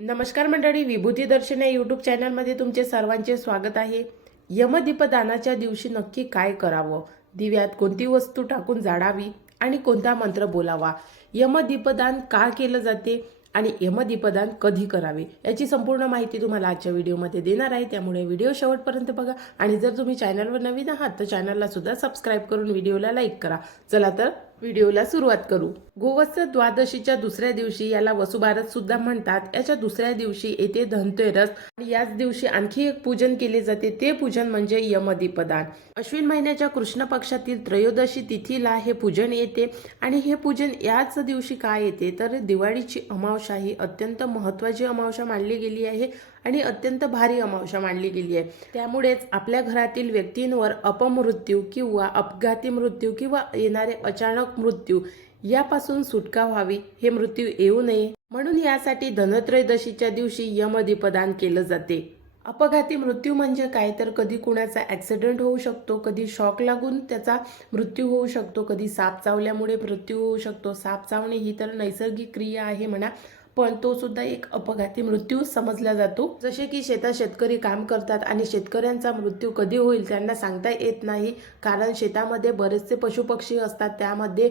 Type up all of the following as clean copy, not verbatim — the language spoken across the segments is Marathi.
नमस्कार मंडळी, विभूती दर्शन या यूट्यूब चॅनलमध्ये तुमचे सर्वांचे स्वागत आहे. यमदीपदानाच्या दिवशी नक्की काय करावं, दिव्यात कोणती वस्तू टाकून जाळावी आणि कोणता मंत्र बोलावा, यमदीपदान का केलं जाते आणि यमदीपदान कधी करावे याची संपूर्ण माहिती तुम्हाला आजच्या व्हिडिओमध्ये देणार आहे. त्यामुळे व्हिडिओ शेवटपर्यंत बघा आणि जर तुम्ही चॅनलवर नवीन आहात तर चॅनलला सुद्धा सबस्क्राईब करून व्हिडिओला लाईक करा. चला तर व्हिडिओला सुरुवात करू. गोवत्स द्वादशीच्या दुसऱ्या दिवशी, याला वसुबारस सुद्धा म्हणतात, याच्या दुसऱ्या दिवशी येते धनतेरस आणि याच दिवशी आणखी एक पूजन केले जाते. ते पूजन म्हणजे यमदीपदान. अश्विन महिन्याच्या कृष्ण पक्षातील त्रयोदशी तिथीला हे पूजन येते आणि हे पूजन याच दिवशी काय येते तर दिवाळीची अमावस्या ही अत्यंत महत्त्वाची अमावस्या मानली गेली आहे आणि अत्यंत भारी अमावस्या मानली गेली आहे. त्यामुळेच आपल्या घरातील व्यक्तींवर अपमृत्यू किंवा अपघाती मृत्यू किंवा येणारे अचानक मृत्यू यापासून सुटका व्हावी, हे मृत्यू येऊ नये म्हणून यासाठी धनत्रयोदशीच्या दिवशी यमदीपदान केलं जाते. अपघाती मृत्यू म्हणजे काय तर कधी कुणाचा ॲक्सिडेंट होऊ शकतो, कधी शॉक लागून त्याचा मृत्यू होऊ शकतो, कधी साप चावल्यामुळे मृत्यू होऊ शकतो. साप चावणे ही तर नैसर्गिक क्रिया आहे म्हणा, पण तो सुद्धा एक अपघाती मृत्यू समजला जातो. जसे की शेतात शेतकरी काम करतात आणि शेतकऱ्यांचा मृत्यू कधी होईल त्यांना सांगता येत नाही, कारण शेतामध्ये बरेचसे पशुपक्षी असतात. त्यामध्ये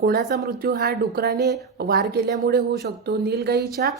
कोणाचा मृत्यू हा डुकराने वार केल्यामुळे होऊ शकतो, नीलगाईच्या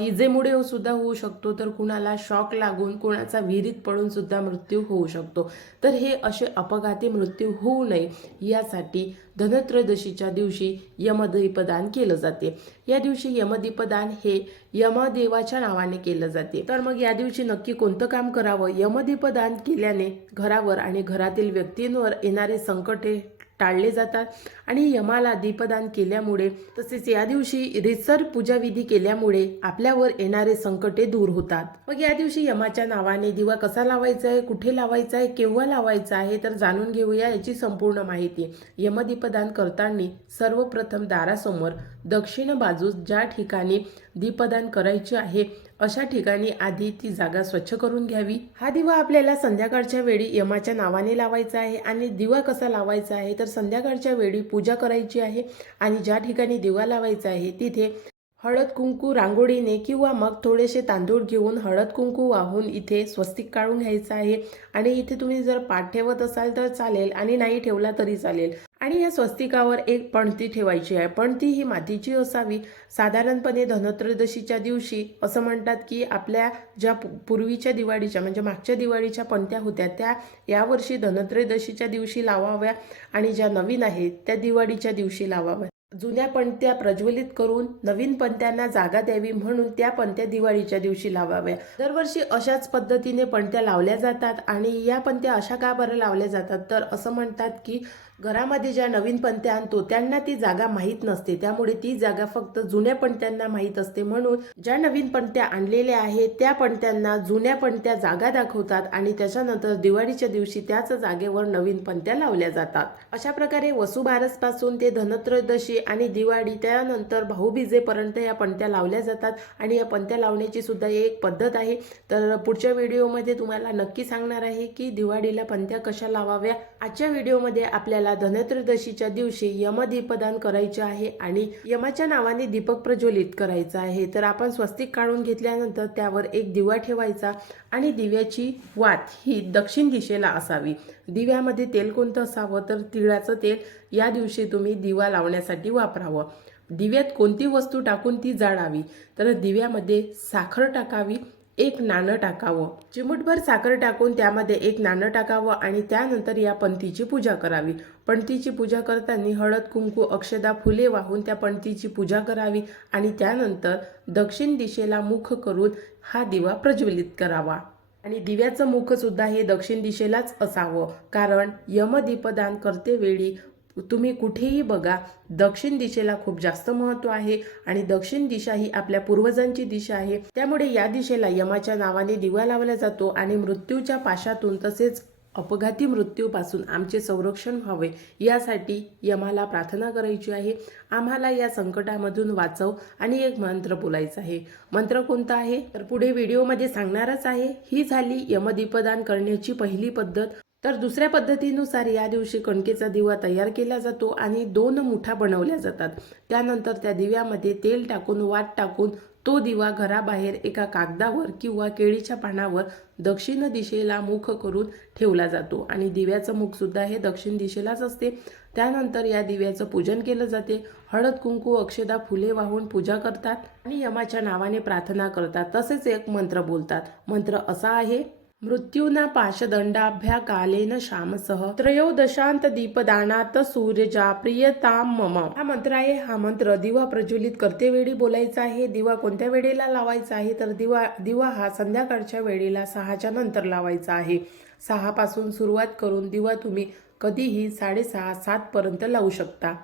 इजेमुळे सुद्धा होऊ शकतो, तर कुणाला शॉक लागून कोणाचा विहिरीत पडून सुद्धा मृत्यू होऊ शकतो. तर हे असे अपघाती मृत्यू होऊ नये यासाठी धनत्रयोदशीच्या दिवशी यमदीपदान केलं जाते. या दिवशी यमदीपदान हे यमदेवाच्या नावाने केलं जाते. तर मग या दिवशी नक्की कोणतं काम करावं? यमदीपदान केल्याने घरावर आणि घरातील व्यक्तींवर येणारे संकटे टाळले जातात आणि यमाला दीपदान केल्यामुळे तसेच या दिवशी रीतसर पूजाविधी केल्यामुळे आपल्यावर येणारे संकटे दूर होतात. मग या दिवशी यमाच्या नावाने दिवा कसा लावायचा आहे, कुठे लावायचा आहे, केव्हा लावायचा आहे तर जाणून घेऊया याची संपूर्ण माहिती. यमदीपदान करताना सर्वप्रथम दारासमोर दक्षिण बाजूस ज्या ठिकाणी दीपदान करायचे आहे अशा ठिकाणी आधी ती जागा स्वच्छ करून घ्यावी. हा दिवा आपल्याला संध्याकाळच्या वेळी यमाच्या नावाने लावायचा आहे आणि दिवा कसा लावायचा आहे तर संध्याकाळच्या वेळी पूजा करायची आहे आणि ज्या ठिकाणी दिवा लावायचा आहे तिथे हळद कुंकू रांगोळीने किंवा मग थोडेसे तांदूळ घेऊन हळद कुंकू वाहून इथे स्वस्तिक काढून घ्यायचं आहे आणि इथे तुम्ही जर पाठ ठेवत असाल तर चालेल आणि नाही ठेवला तरी चालेल. आणि या स्वस्तिकावर एक पणती ठेवायची आहे. पणती ही मातीची असावी. साधारणपणे धनत्रयोदशीच्या दिवशी असं म्हणतात की आपल्या ज्या पूर्वीच्या दिवाळीच्या म्हणजे मागच्या दिवाळीच्या पणत्या होत्या त्या यावर्षी धनत्रयोदशीच्या दिवशी लावाव्या आणि ज्या नवीन आहेत त्या दिवाळीच्या दिवशी लावाव्या. जुन्या पणत्या प्रज्वलित करून नवीन पणत्यांना जागा द्यावी म्हणून त्या पणत्या दिवाळीच्या दिवशी लावाव्या. दरवर्षी अशाच पद्धतीने पणत्या लावल्या जातात आणि या पणत्या अशा का बरं लावल्या जातात तर असं म्हणतात की घरामध्ये ज्या नवीन पणत्या आणतो त्यांना ती जागा माहीत नसते, त्यामुळे ती जागा फक्त जुन्या पणत्यांना माहीत असते. म्हणून ज्या नवीन पणत्या आणलेल्या आहेत त्या पणत्यांना जुन्या पणत्या जागा दाखवतात आणि त्याच्यानंतर दिवाळीच्या दिवशी त्याच जागेवर नवीन पणत्या लावल्या जातात. अशा प्रकारे वसुबारस पासून ते धनत्रयोदशी आणि दिवाळी त्यानंतर भाऊबीजेपर्यंत या पणत्या लावल्या जातात आणि या पणत्या लावण्याची सुद्धा एक पद्धत आहे. तर पुढच्या व्हिडिओमध्ये तुम्हाला नक्की सांगणार आहे की दिवाळीला पणत्या कशा लावाव्या. आजच्या व्हिडिओमध्ये आपल्याला धनत्रयोदशीच्या दिवशी यमदीपदान करायचे आहे आणि यमाच्या नावाने दीपक प्रज्वलित करायचा आहे. तर आपण स्वस्तिक काढून घेतल्यानंतर त्यावर एक दिवा ठेवायचा आणि दिव्याची वात ही दक्षिण दिशेला असावी. दिव्यामध्ये तेल कोणतं असावं तर तिळाचं तेल या दिवशी तुम्ही दिवा लावण्यासाठी वापरावं. दिव्यात कोणती वस्तू टाकून ती जाळावी तर दिव्यामध्ये साखर टाकावी, एक नाणं टाकावं. चिमूटभर साखर टाकून त्यामध्ये एक नाणं टाकावं आणि त्यानंतर या पणतीची पूजा करावी. पणतीची पूजा करताना हळद कुंकू अक्षदा फुले वाहून त्या पणतीची पूजा करावी आणि त्यानंतर दक्षिण दिशेला मुख करून हा दिवा प्रज्वलित करावा आणि दिव्याचं मुख सुद्धा हे दक्षिण दिशेलाच असावं, कारण यमदीपदान करतेवेळी तुम्ही कुठेही बघा दक्षिण दिशेला खूप जास्त महत्त्व आहे आणि दक्षिण दिशा ही आपल्या पूर्वजांची दिशा आहे. त्यामुळे या दिशेला यमाच्या नावाने दिवा लावला जातो आणि मृत्यूच्या पाशातून तसेच अपघाती मृत्यूपासून आमचे संरक्षण व्हावे यासाठी यमाला प्रार्थना करायची आहे. आम्हाला या संकटामधून वाचव आणि एक मंत्र बोलायचा आहे. मंत्र कोणता आहे तर पुढे व्हिडिओमध्ये सांगणारच आहे. ही झाली यमदीपदान करण्याची पहिली पद्धत. तर दुसऱ्या पद्धतीनुसार या दिवशी कणकेचा दिवा तयार केला जातो आणि 2 मुठा बनवल्या जातात. त्यानंतर त्या दिव्यामध्ये तेल टाकून वात टाकून तो दिवा घराबाहेर एका कागदावर किंवा केळीच्या पानावर दक्षिण दिशेला मुख करून ठेवला जातो आणि दिव्याचं मुख सुद्धा हे दक्षिण दिशेलाच असते. त्यानंतर या दिव्याचं पूजन केलं जाते. हळद कुंकू अक्षदा फुले वाहून पूजा करतात आणि यमाच्या नावाने प्रार्थना करतात. तसेच एक मंत्र बोलतात. मंत्र असा आहे, मृत्यूना पाशदंडाभ्या कालेन श्यामसह त्रयोदशांत दीपदानात सूर्यजा प्रियताम मम. हा मंत्र आहे. हा मंत्र दिवा प्रज्वलित करते वेळी बोलायचा आहे. दिवा कोणत्या वेळेला लावायचा आहे तर दिवा हा संध्याकाळच्या वेळेला 6च्या नंतर लावायचा आहे. 6 पासून सुरुवात करून दिवा तुम्ही कधीही 6:30 7 पर्यंत लावू शकता.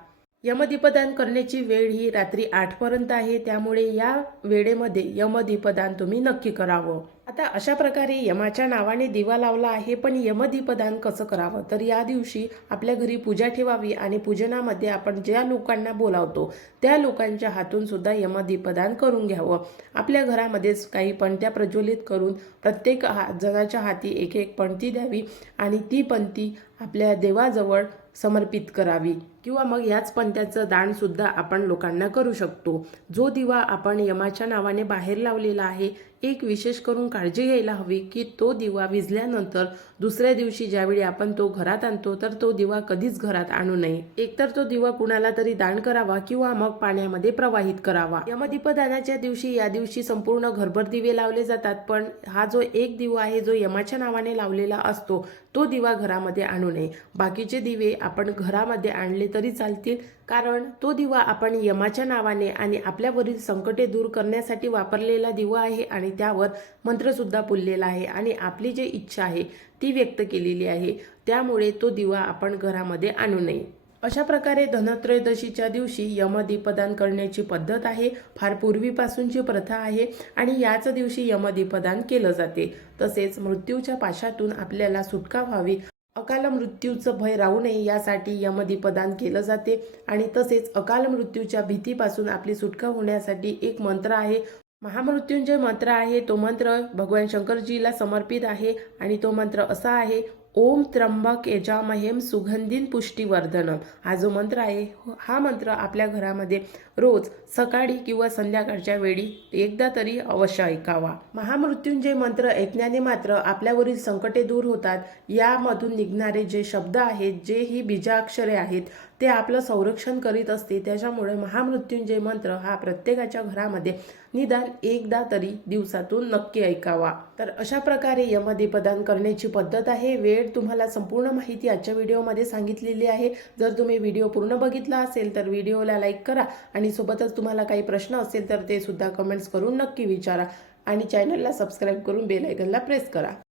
यमदीपदान करण्याची वेळ ही रात्री 8 पर्यंत आहे. त्यामुळे या वेळेमध्ये यमदीपदान तुम्ही नक्की करावं. आता अशा प्रकारे यमाच्या नावाने दिवा लावला आहे, पण यमदीपदान कसं करावं तर या दिवशी आपल्या घरी पूजा ठेवावी आणि पूजनामध्ये आपण ज्या लोकांना बोलावतो त्या लोकांच्या हातून सुद्धा यमदीपदान करून घ्यावं. आपल्या घरामध्येच काही पणत्या प्रज्वलित करून प्रत्येक जणाच्या हाती एक एक पणती द्यावी आणि ती पणती आपल्या देवाजवळ समर्पित करावी किंवा मग याच पणत्याचं दान सुद्धा आपण लोकांना करू शकतो. जो दिवा आपण यमाच्या नावाने बाहेर लावलेला आहे, एक विशेष करून काळजी घ्यायला हवी की तो दिवा विझल्यानंतर दुसऱ्या दिवशी ज्यावेळी आपण तो घरात आणतो तर तो दिवा कधीच घरात आणू नये. एकतर तो दिवा कुणाला तरी दान करावा किंवा मग पाण्यामध्ये प्रवाहित करावा. यमदीपदानाच्या दिवशी या दिवशी संपूर्ण घरभर दिवे लावले जातात, पण हा जो एक दिवा आहे जो यमाच्या नावाने लावलेला असतो तो दिवा घरामध्ये आणू नये. बाकीचे दिवे आपण घरामध्ये आणले तरी चालतील, कारण तो दिवा आपण यमाच्या नावाने आणि आपल्यावरील संकटे दूर करण्यासाठी वापरलेला दिवा आहे आणि त्यावर मंत्र सुद्धा पुललेला आहे आणि आपली जी इच्छा आहे ती व्यक्त केलेली आहे. त्यामुळे तो दिवा आपण घरामध्ये आणू नये. अशा प्रकारे धनत्रयोदशीच्या दिवशी यमदीपदान करण्याची पद्धत आहे. फार पूर्वीपासूनची प्रथा आहे आणि याच दिवशी यमदीपदान केलं जाते. तसेच मृत्यूच्या पाशातून आपल्याला सुटका व्हावी, अकाल मृत्यूचं भय राहू नये यासाठी यमदीपदान केलं जाते. आणि तसेच अकाल मृत्यूच्या भीतीपासून आपली सुटका होण्यासाठी एक मंत्र आहे. महामृत्युंजय मंत्र आहे. तो मंत्र भगवान शंकरजीला समर्पित आहे आणि तो मंत्र असा आहे, ओम त्र्यंबक यजामहेम सुगंधीन पुष्टिवर्धनम. हा जो मंत्र आहे हा मंत्र आपल्या घरामध्ये रोज सकाळी किंवा संध्याकाळच्या वेळी एकदा तरी अवश्य ऐकावा. महामृत्युंजय मंत्र ऐकण्याने मात्र आपल्यावरील संकटे दूर होतात. यामधून निघणारे जे शब्द आहेत, जे ही बीजाक्षरे आहेत, ते आपलं संरक्षण करीत असते. त्याच्यामुळे महामृत्युंजय मंत्र हा प्रत्येकाच्या घरामध्ये निदान एकदा तरी दिवसातून नक्की ऐकावा. तर अशा प्रकारे यमदीपदान करण्याची पद्धत आहे. वेळ तुम्हाला संपूर्ण माहिती आजच्या व्हिडिओमध्ये सांगितलेली आहे. जर तुम्ही व्हिडिओ पूर्ण बघितला असेल तर व्हिडिओला लाईक करा आणि सोबतच तुम्हाला काही प्रश्न असेल तर ते सुद्धा कमेंट्स करून नक्की विचारा आणि चॅनलला सबस्क्राईब करून बेल आयकॉनला प्रेस करा.